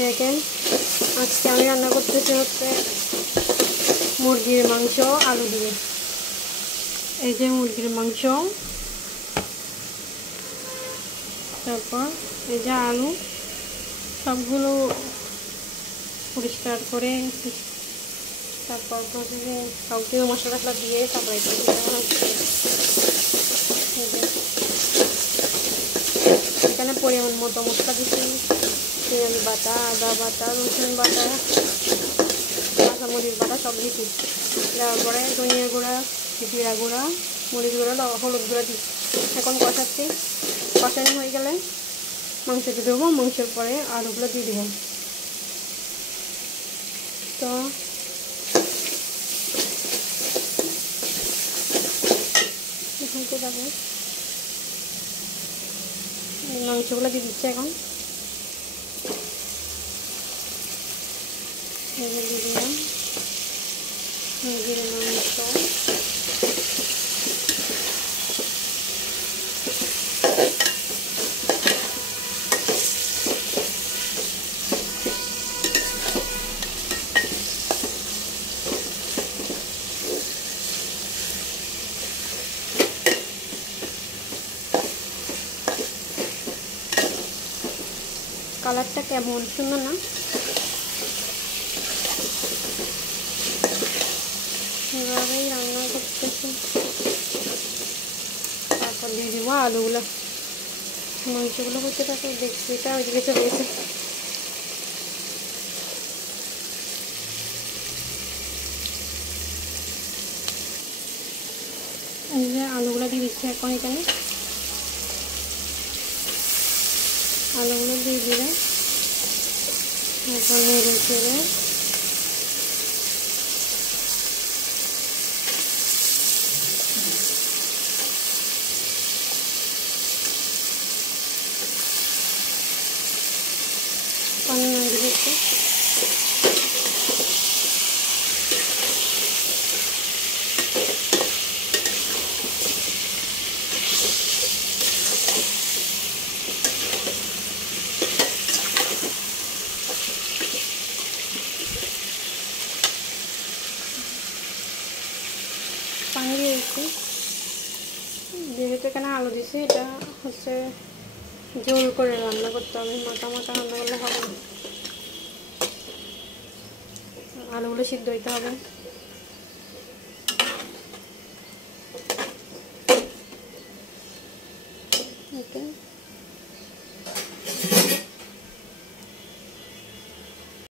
দেখেন আজকে আমি রান্না করতেছি হচ্ছে মুরগির মাংস আলু দিয়ে। এই যে মুরগির মাংস, তারপর এই যে আলু, সবগুলো পরিষ্কার করে তারপর সবগুলো মশলা টশলা দিয়ে তারপর এখানে পরিমাণ মতো মশলা দিচ্ছি, পেঁয়াজ বাটা, আদা বাটা, রসুন বাটা, কাঁচামরিচ বাটা সব দিচ্ছি। দেওয়ার পরে ধনিয়া গুঁড়া, জিরা গুঁড়া, মরিচ গুঁড়া, হলুদ গুঁড়া দিচ্ছি। এখন কষাচ্ছি, কষানো হয়ে গেলে মাংস দিয়ে দেবো। মাংসের পরে আলুগুলো দিয়ে দেবো। তো হতে যাবে, মাংসগুলো দিয়ে দিচ্ছে এখন। দিয়ে দিলাম মুরগির মাংস, কালারটা কেমন সুন্দর না? এভাবেই রান্না করতেছি। তারপর দিয়ে দিব আলুগুলো, মাংসগুলো হতে থাকে। দেখছি এটা ওইদিকে চলে গেছে। এই যে আলুগুলো দিয়ে দিচ্ছি এখন। এখানে আলুগুলো দিয়ে দিলে তারপর নেড়ে চেড়ে পানি না দিচ্ছে। পানি দিয়ে দিচ্ছি, যেহেতু এখানে আলু দিছি, এটা হচ্ছে ঝোল করে রান্না করতে হবে, মাখা মাখা রান্না করলে হবে না। আলুগুলো সিদ্ধ হইতে হবে। ওকে।